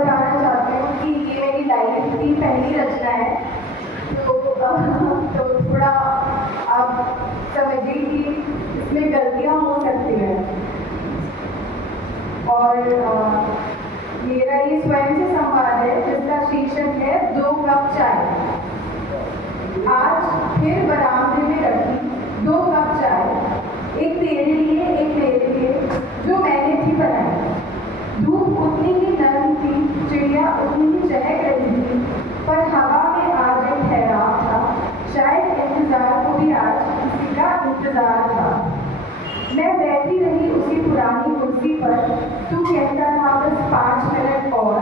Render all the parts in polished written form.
बताना चाहती हूँ कि ये मेरी लाइफ की पहली रचना है। तो थोड़ा आप समझिए कि इसमें गलतियाँ हो सकती हैं। और मेरा ये स्वयं से संवाद है जिसका शीर्षक है 2 कप चाय। आज फिर बरामदे में रखी 2 कप चाय, एक तेरे लिए एक मेरे लिए, जो मैंने थी बनाई। धूप उतनी ही नरम थी, चिड़िया उतनी ही चहक रही थी, पर हवा में आज एक ठहराव था। शायद इंतजार को भी आज किसी का इंतजार था। मैं बैठी रही उसी पुरानी कुर्सी पर। तू कहता था बस 5 मिनट और।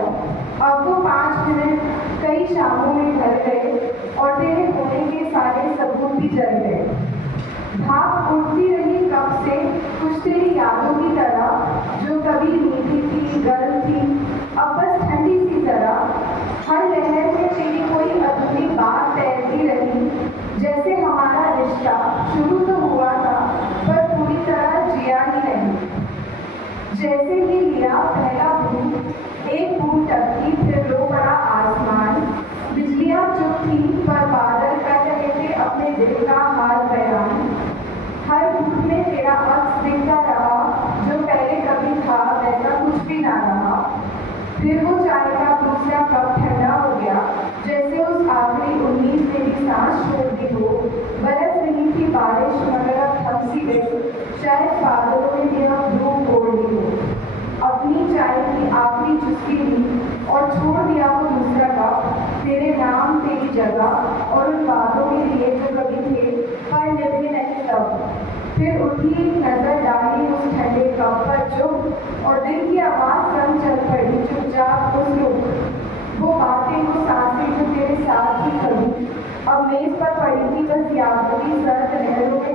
अब वो 5 मिनट कई शामों में ढल गए और तेरे होने के सारे सबूत भी जल गए। भाप उठती रही कब से कुछ तेरी यादों की तरह, जो कभी मीठी थी, गर्म थी, अब बस ठंडी सी तरह। हर लहर में तेरी कोई अधूरी बात तैरती रही, जैसे हमारा रिश्ता शुरू तो हुआ था पर पूरी तरह जिया ही नहीं। जैसे ही लिया पहला बूंद, एक बूंद टपकी फिर रो पड़ा आसमान। बिजलियां चुप थी पर बादल कर रहे थे अपने दिल का हाल बयान। हर बूंद में तेरा अक्स दिखता रहा, जो पहले कभी था वैसा कुछ भी ना रहा। फिर वो चाय का दूसरा कप ठंडा हो गया, जैसे उस आखिरी उम्मीद ने भी सांस छोड़ दी हो। बरस रही थी बारिश मगर अब थम सी गई, शायद बादलों ने भी अब धूप ओढ़ ली हो। अपनी चाय की आखिरी चुस्की ली और छोड़ दिया वो दूसरा कप, तेरे नाम तेरी जगह और उन बातों के लिए जो कभी थे पर निभे नहीं तब। फिर उठी नजर डाली उस ठंडे कप पर चुप, और दिल की आवाज संग चल पड़ी चुपचाप उस रुख। वो बातें वो सांसें जो तेरे साथ ही खड़ी, अब मेज पर पड़ी थी बस यादों की सर्द लहरों में